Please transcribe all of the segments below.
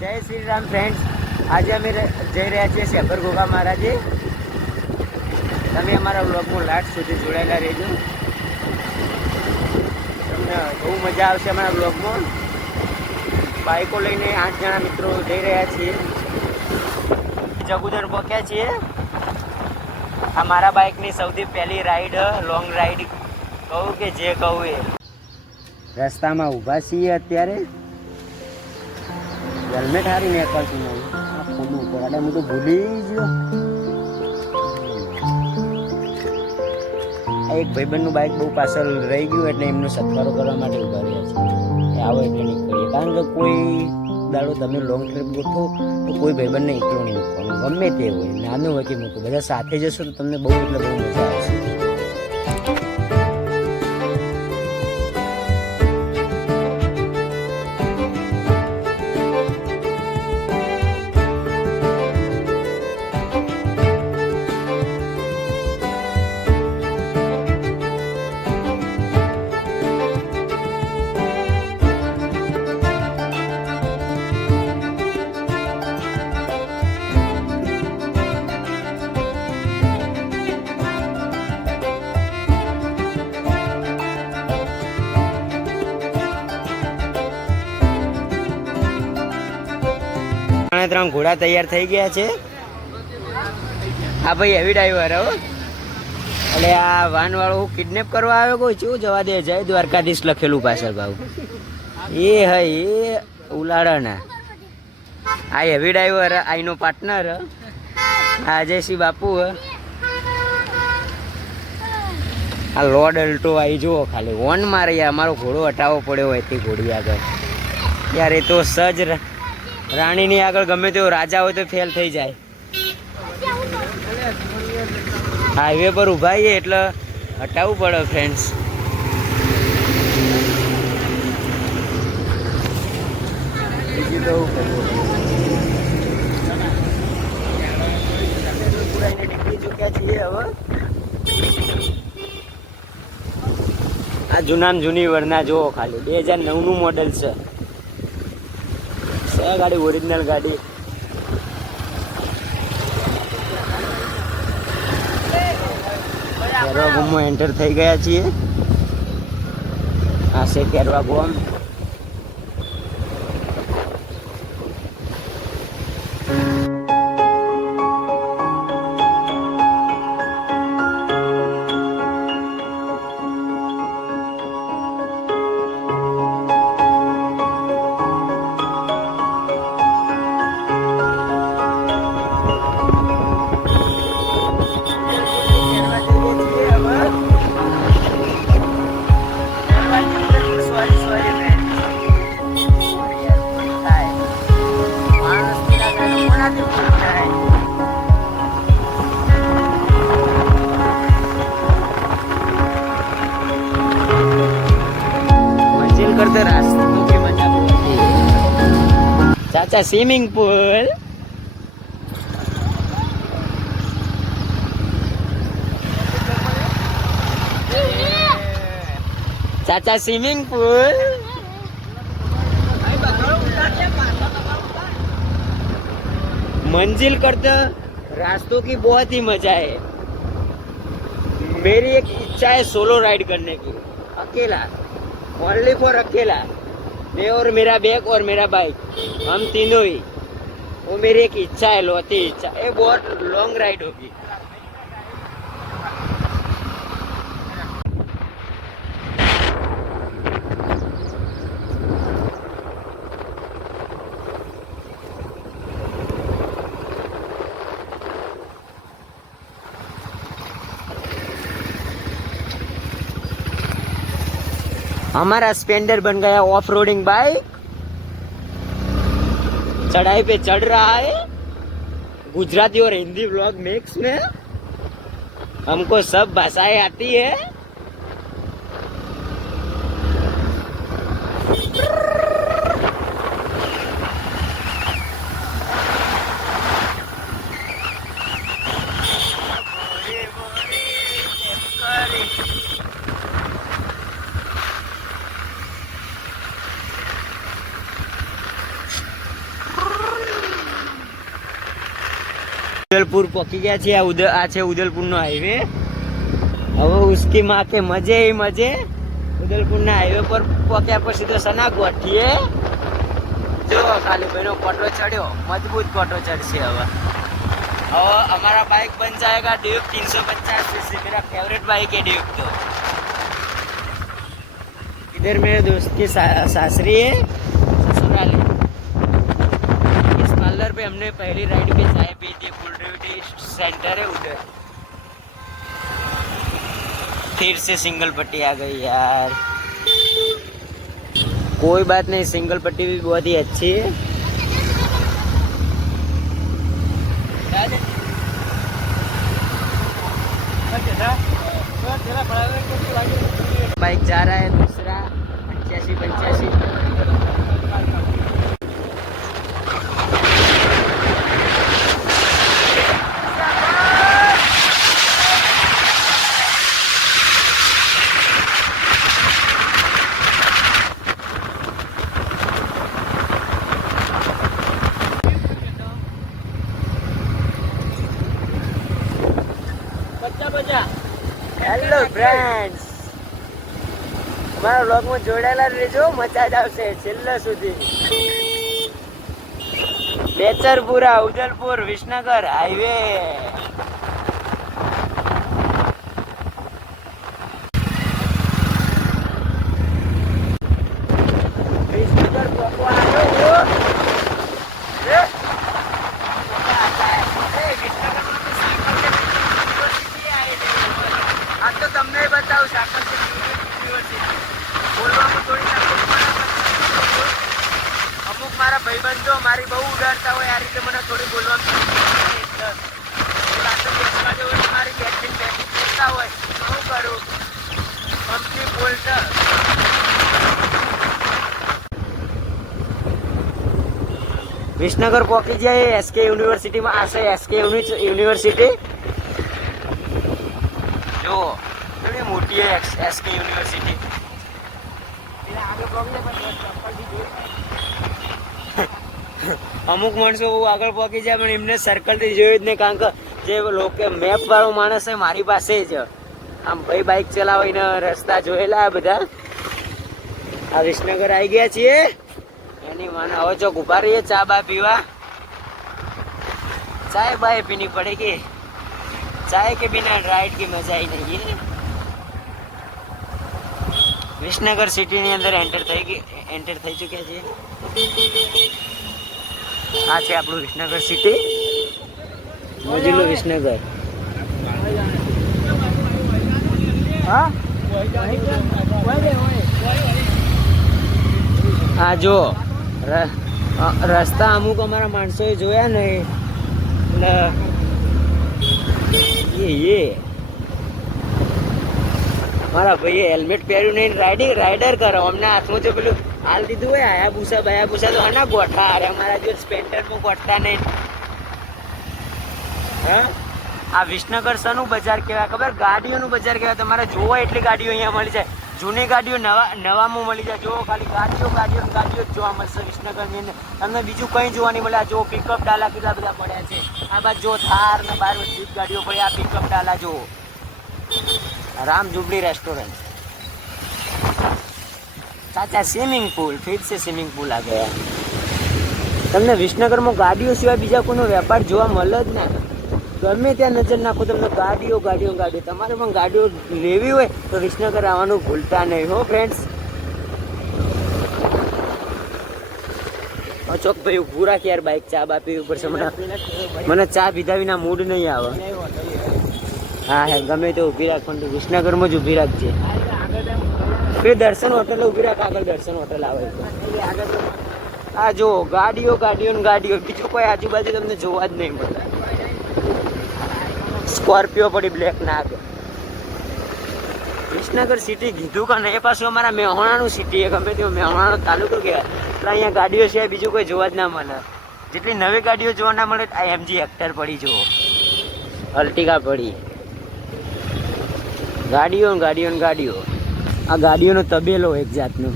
જય શ્રી રામ ફ્રેન્ડ્સ, આજે અમે જઈ રહ્યા છીએ શેબર ઘોઘા મહારાજે. તમે અમારા વ્લોગમાં લાસ્ટ સુધી જોડાયેલા રહેજો. તમને બહુ મજા આવશે અમારા વ્લોગમાં. બાઇકો લઈને 8 જણા મિત્રો જઈ રહ્યા છીએ. જગુદર પહોંચ્યા છીએ. આ મારા બાઇકની સૌથી પહેલી રાઈડ, લોંગ રાઈડ કહું કે જે કહું એ. રસ્તામાં ઊભા છીએ અત્યારે. હેલ્મેટ હારી નીકળતું નહીં. આ ખોલું ઉપર એટલે હું તો ભૂલી ગયો. એક ભાઈબંધનું બાઇક બહુ પાછળ રહી ગયું એટલે એમનો સત્કારો કરવા માટે ઊભા રહ્યા છે. એ આવો એટલે નીકળીએ, કારણ કે કોઈ દાડો તમે લોંગ ટ્રીપ ગોઠવો તો કોઈ ભાઈબંધને એકલો નહીં મૂકવાનું, ગમે તે હોય, નાનું હોય કે મોટું, બધા સાથે જશો તો તમને બહુ એટલે બહુ મજા આવશે. ત્રણ ઘોડા તૈયાર થઈ ગયા છે. આ ભાઈ હેવી ડ્રાઈવર હો. એટલે આ વાન વાળો હું કિડનેપ કરવા આવ્યો કોઈ શું જવા દે. જય દ્વારકાધીશ લખેલું પાછળ ભાવ એ હે એ ઉલાડાના. આ હેવી ડ્રાઈવર, આઈનો પાર્ટનર આ અજયસિંહ બાપુ હ. આ લોર્ડ અલ્ટો આવી જુઓ, ખાલી વોન મારી. અમારો ઘોડો હટાવવો પડ્યો હોય તે ઘોડી આગળ. યાર એ તો સજ રાણીની આગળ ગમે તેવો રાજા હોય તો ફેલ થઈ જાય. હાઈવે પર ઊભા છીએ એટલે હટાવવું પડે ફ્રેન્ડ્સ. બીજું તો નીકળી ચૂક્યા છીએ હવે. આ જૂનામાં જૂની વરના જુઓ, ખાલી 2009નું મોડેલ છે. ગાડી ઓરિજિનલ ગાડી. કેરવા ગોમમાં એન્ટર થઈ ગયા છીએ. આ છે કેરવા ગોમ. करते रास्तों की मजा बहुत है। चाचा स्विमिंग पूल, चाचा स्विमिंग पूल। मंजिल करते रास्तों की बहुत ही मजा है। मेरी एक इच्छा है सोलो राइड करने की, अकेला, ओनली फॉर अकेला। मैं और मेरा बैग और मेरा बाइक, हम तीनों ही। वो मेरी एक इच्छा है, लौती इच्छा। ये बहुत लॉन्ग राइड होगी। हमारा स्प्लेंडर बन गया ऑफ रोडिंग बाइक। चढ़ाई पे चढ़ रहा है। गुजराती और हिंदी व्लॉग मिक्स में। हमको सब भाषाएं आती है। ઉદલપુર પહોંચી ગયા છે. આ છે ઉદલપુરનો હાઈવે. હવે ઉસકી માં કે મજે મજે ઉદલપુરના હાઈવે પર પહોંચ્યા પછી તો સના ગોઠીએ જો ખાલી ભાઈનો કોટો ચડ્યો, મજબૂત કોટો ચડશે. હવે हमारा बाइक बन जाएगा ड्यूक 350 सीसी. मेरा फेवरेट बाइक है ड्यूक. तो इधर मेरे दोस्त की सासरी है, ससुराल है. इस पार्लर पे हमने पहली राइड पे चाय पी थी. फुल ड्यूटी सेंटर है उधर. फिर से सिंगल पट्टी आ गई यार. कोई बात नहीं, सिंगल पट्टी भी बहुत ही अच्छी है. बाइक जा रहा है दूसरा 85. હેલો ફ્રેન્ડ્સ, અમારા વ્લોગમાં જોડાયેલા રહેજો. મજા જ આવશે છેલ્લા સુધી. બેચરપુરા ઉદલપુર વિસનગર હાઈવે. વિસનગર પહોંચવા આવ્યો. આ તો તમને બતાવું સાકર યુનિવર્સિટી બોલવામાં થોડી તકલીફ પડે. અમુક મારા ભાઈબંધો મારી બહુ ઉડાડતા હોય આ રીતે, મને થોડી બોલવામાં મારી બેટિંગ બોલતા હોય શું કરું? કંપની બોલતા વિસનગર પહોંચી જાય. એસકે યુનિવર્સિટીમાં આ છે એસકે યુનિવર્સિટી. જો ઘણી મોટી એસકે યુનિવર્સિટી. અમુક માણસો બહુ આગળ પહોંચી જાય પણ એમને સર્કલથી જોયું જ નહીં. કારણ કે જે લોકો મેપ વાળો માણસ છે મારી પાસે જ આમ ભાઈ બાઇક ચલાવીને રસ્તા જોયેલા બધા. આ વિસનગર આવી ગયા છીએ. એની માને હવે ચોક ઉભા રહીએ ચા બા પીવા. ચાય બાય પીની પડેગી. चाय के बिना राइड की मजा ही नहीं है. વિસનગર સિટી ની અંદર એન્ટર થઈ ચૂક્યા છીએ. આ છે આપણું વિસનગર સિટી. મોજીલો વિસનગર. આ જો રસ્તા અમુક અમારા માણસોએ જોયા નહીં એટલે મારા ભાઈએ હેલ્મેટ પહેર્યું નહીં, રાઈડર કરો. અમને હાથમાં જો પેલું હાલ દીધું હોય આયા ભૂસા તો હના ગોઠા. અરે અમારા જો સ્પેન્ડરમાં ગોઠતા નહીં. હા, આ વિસનગર શાનું બજાર કહેવાય ખબર? ગાડીઓનું બજાર કહેવાય. તમારે જોવો એટલી ગાડીઓ અહીંયા મળી જાય. જૂની ગાડીઓ નવામાં મળી જાય. જો ખાલી ગાડીઓ જ જોવા મળશે વિસનગરની અંદર. તમને બીજું કંઈ જોવા નહીં મળે. આ જો પિકઅપ ડાલા કેટલા બધા પડ્યા છે. આ બાજુ જો થાર ને 12 જીપ ગાડીઓ પડી. આ પિકઅપ ડાલા જો राम जुबली रेस्टोरेंट. चाचा स्विमिंग पूल. फिर से स्विमिंग पूल आ गया. તમને વિસનગરમાં ગાડીઓ સિવાય બીજા કોઈનો વેપાર જોવા મળે જ ના. ગમે ત્યાં નજર નાખો તમને ગાડીઓ. તમારે પણ ગાડીઓ લેવી હોય તો વિસનગર આવવાનું ભૂલતા નહીં હો ફ્રેન્ડ્સ. અચોક ભાઈ ઉભું રાખ યાર, બાઇક ચા બા પીવી પડશે. મને ચા પીધા વિના મૂડ નહીં આવે. હા હે ગમે તો ઊભી રાખ, પણ વિસનગરમાં જ ઊભી રાખજે. ફિર દર્શન હોટલ ઊભી રાખ. આગળ દર્શન હોટલ આવે. આ જો ગાડીઓ. બીજું કોઈ આજુબાજુ તમને જોવા જ નહીં મળે. સ્કોર્પિયો પડી બ્લેક ના આગળ. વિસનગર સિટી કીધું કે નહીં. એ પાછું અમારા મેહોણાનું સિટી. ગમે તેવું મેહોણાનો તાલુકો કહેવાય. એટલે અહીંયા ગાડીઓ સિવાય બીજું કોઈ જોવા જ ના મળે. જેટલી નવી ગાડીઓ જોવા ના મળે આ MG હેક્ટર પડી જુઓ, અલ્ટિકા પડી. ગાડીઓ. આ ગાડીઓનો તબેલો એક જાતનો.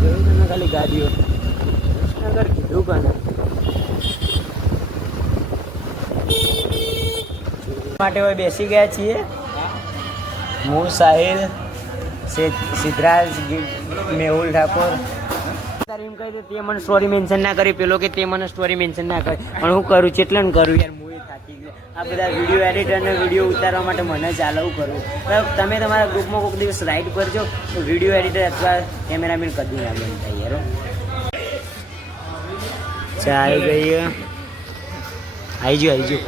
જોયું તમે ખાલી ગાડીઓ. વિસનગર કીધું કે માટે હવે બેસી ગયા છીએ. હું સાહિલ, સિદ્ધરાજ, મેહુલ ઠાકોર. એમ કહી દે તે મને સ્ટોરી મેન્શન ના કરી, પેલો કે તે મને સ્ટોરી મેન્શન ના કરી, પણ હું કરું કેટલા ને કરું યાર. હું થાકી ગયો આ બધા વિડીયો એડિટરને વિડીયો ઉતારવા માટે મને ચાલુ કરું. તમે તમારા ગ્રુપમાં કોઈક દિવસ રાઈડ કરજો તો વિડીયો એડિટર અથવા કેમેરામેન કદી ના બનતા યાર. ચા આવી ગઈ, આવી જો.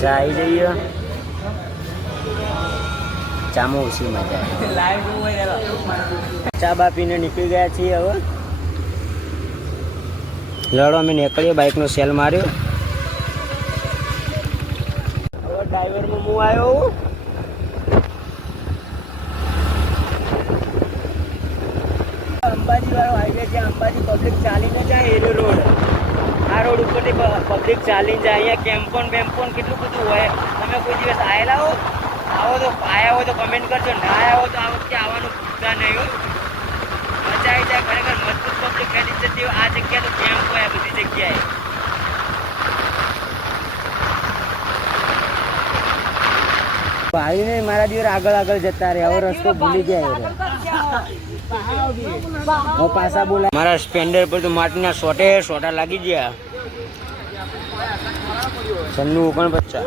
ચા આવી જઈએ. ચામાં ઓછી મજા. ચા બા પીને નીકળી ગયા છીએ. હવે લડો અમે નીકળીએ. બાઇકનો સેલ માર્યો. હવે ડ્રાઈવરમાં હું આવ્યો. અંબાજી વાળો હાઈવે છે. અંબાજી પબ્લિક ચાલીને જાય એ રોડ. આ રોડ ઉપરથી પબ્લિક ચાલીને જાય. અહીંયા કેમ્પોન બેમ્પોન કેટલું બધું હોય. તમે કોઈ દિવસ આવેલા હો, આવો તો આયા હોય તો કમેન્ટ કરજો. ના આવ્યા હોય તો આ વખતે આવવાનું ભૂલતા નહીં. મજા આવી જાય. ખરેખર મજબૂત પબ્લિક ખેલી જતી હોય. આ જગ્યા તો કેમ્પ હોય આ બધી જગ્યાએ. ભાઈને મારા દિવસ આગળ જતા રહે. હવે રસ્તો ભૂલી ગયા. પાછા બોલા. મારા સ્પેન્ડર પર તો માટીના સોટા લાગી ગયા. છન્નું 49.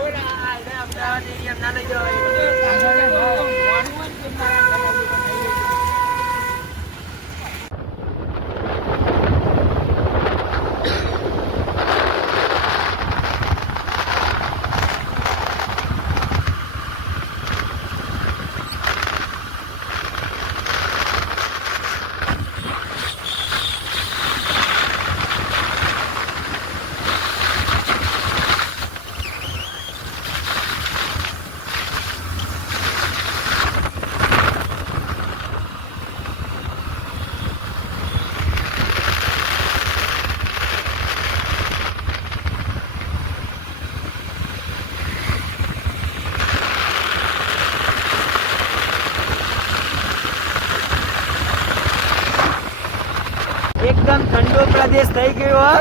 એકદમ ઠંડો પ્રદેશ થઈ ગયો.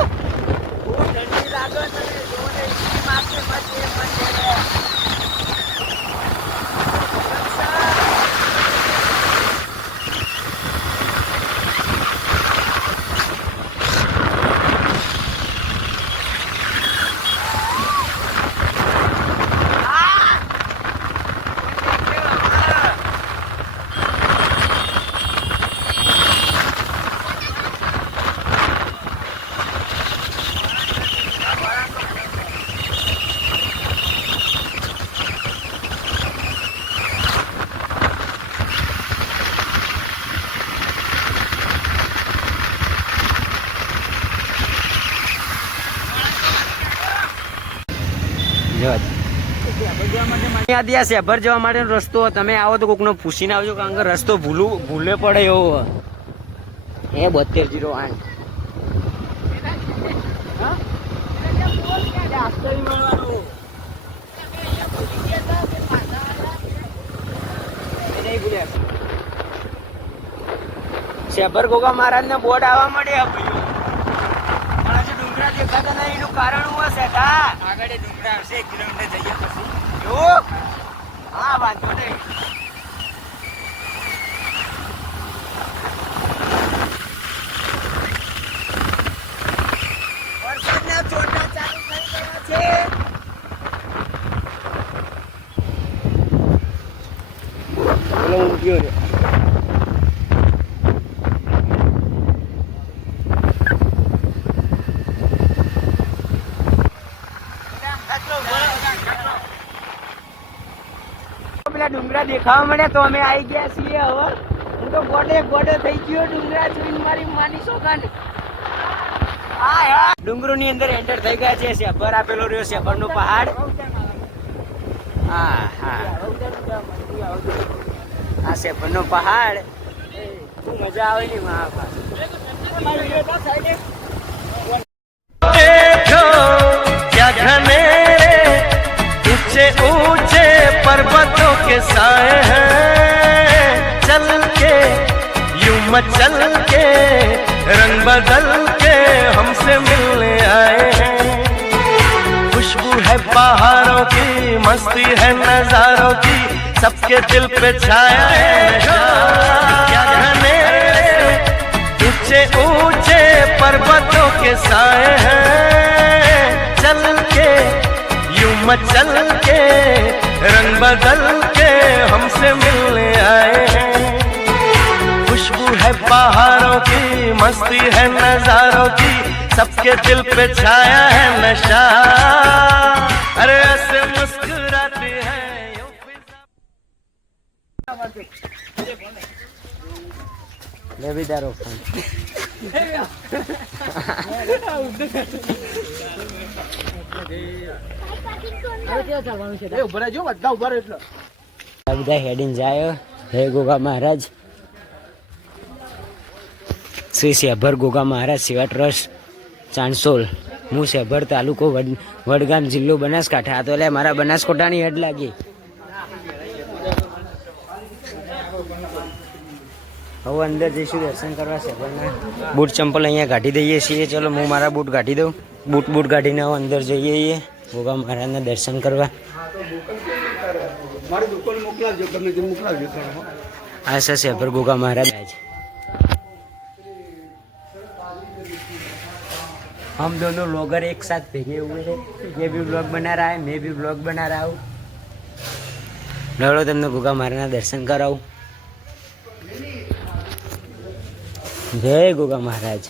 બહુ ઠંડી લાગે છે. શેભર જવા માટેનો રસ્તો તમે આવો તો કોકનો પૂછીને આવજો, કારણ કે રસ્તો ભૂલે પડે એવો. 7208 શેભર ગોગા મહારાજ ને બોર્ડ આવવા મળે. ડુંગરા દેખાતા નહીં એનું કારણ શું હશે? આગળ ડુંગરા આવશે 1 કિલોમીટર જઈએ પછી. હા, વાંધો નહીં. વરસાદના ચોટા ચાલુ થઈ ગયા છે. બોલો ઊંઘ્યો છે. ડુંગરા દેખાવા મળ્યા તો અમે આવી ગયા છીએ. હવે હું તો ગોડે થઈ ગયો. ડુંગરા જોઈને મારી માની સોગંદ. ડુંગરો ની અંદર એન્ટર થઈ ગયા છે. શેભર આપેલો રહ્યો, શેભર નો પહાડ. આ શેભર નો પહાડ મજા આવે ને. ऊंचे ऊंचे पर्वतों के साए हैं, मचल के रंग बदल के हमसे मिलने आए हैं। खुशबू है पहाड़ों की, मस्ती है नजारों की, सबके दिल पे छाया है नशा। घने ऊंचे ऊंचे पर्वतों के साए हैं, चल के यूं मचल के रंग बदल के हमसे मिलने आए हैं। खुशबू है पहाड़ों की, मस्ती है नजारों की, सबके दिल पे छाया है नशा। अरे ऐसे मुस्कुराती है ले भी तारो फोन બધા હેડીને જાય હે ગોગા મહારાજ શ્રી શેભર ગોગા મહારાજ સેવા ટ્રસ્ટ ચાંસોલ હું શેભર તાલુકો વડગામ જિલ્લો બનાસકાંઠા આ તો એટલે મારા બનાસકાંઠાની હેડ લાગી હવે અંદર જઈશું દર્શન કરવા શેભરના બૂટ ચંપલ અહીંયા કાઢી દઈએ છીએ ચલો હું મારા બૂટ કાઢી દઉં બૂટ કાઢીને હવે અંદર જઈએ ગોગા મહારાજના દર્શન કરવા આ છે શેભર ગોગા મહારાજ हम दोनों व्लॉगर एक साथ भेजे हुए हैं ये भी व्लॉग बना रहा है मैं भी व्लॉग बना रहा हूँ लड़ो तुमने गोगा महाराज दर्शन कराऊं जय गोगा महाराज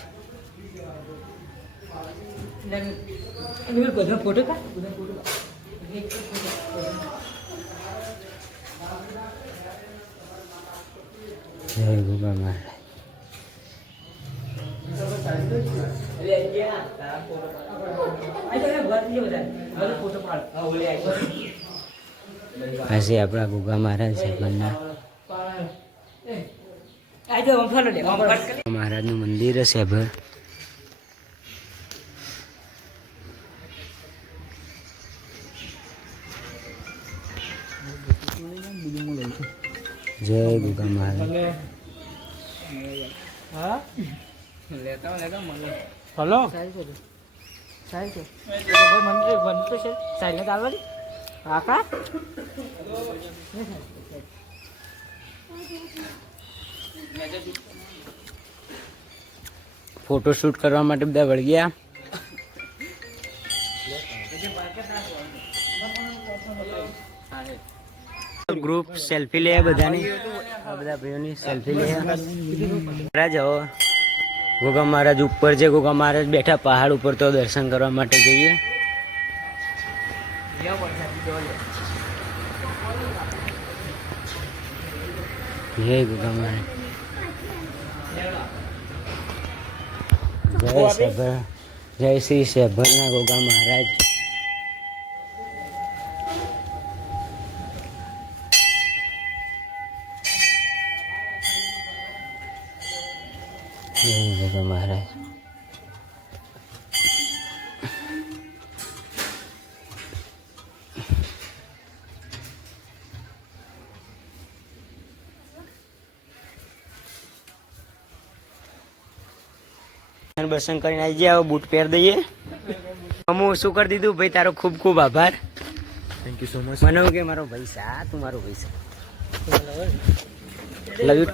जय गोगा महाराज ऐसे अपना गोगा महाराज है बनना महाराज નું મંદિર છે ભર જય ગોગા મહારાજ હા લેતા મને હલો સાહેબ છે મંદિર બનતો છે સાહેબ ચાલવાની આકા ફોટો શૂટ કરવા માટે બધા વળગ્યા ગ્રુપ સેલ્ફી લે બધાની આ બધા ભાઈઓની સેલ્ફી લે મહારાજ હો ગોગા મહારાજ ઉપર છે ગોગા મહારાજ બેઠા પહાડ ઉપર તો દર્શન કરવા માટે જઈએ જય ગોગા મહારાજ જય શેભર જય શ્રી શેભરના ગોગા મહારાજ જય ગોગા મહારાજ દર્શન કરીને આવી જાય બૂટ પહેર દઈએ હું શું કરી દીધું ભાઈ તારો ખૂબ ખૂબ આભાર થેન્ક યુ સો મચ મને કે મારો ભાઈ સા તું મારો ભાઈ સા લવ યુ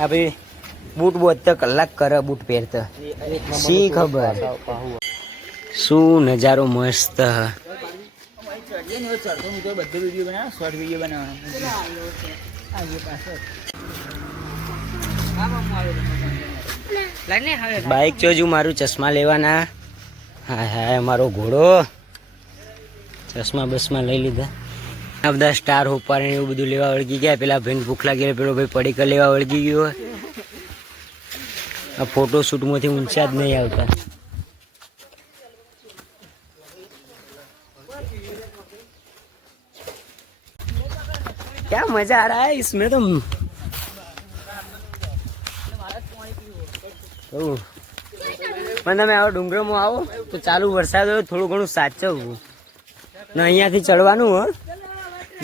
આ ભાઈ બૂટ બોતતા કલાક કરે બૂટ પહેરતા શી ખબર શું નજારો મસ્ત બાઈક જોજુ મારું ચશ્મા લેવાના હા હા મારો ઘોડો ચશ્મા બસમાં લઈ લીધા આ બધા સ્ટાર હોપાર એવું બધું લેવા વળગી ગયા પેલા ભાઈને ભૂખ લાગી પેલો ભાઈ પડીકા લેવા વળગી ગયો આ ફોટો શૂટમાંથી ઊંચા જ નહીં આવતા क्या मजा आ रहा है इसमें तो પણ તમે આવો ડુંગરમાં આવો તો ચાલુ વરસાદ હોય થોડું ઘણું સાચવવું ને અહીંયાથી ચડવાનું હો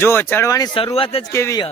જો ચડવાની શરૂઆત જ કેવી હ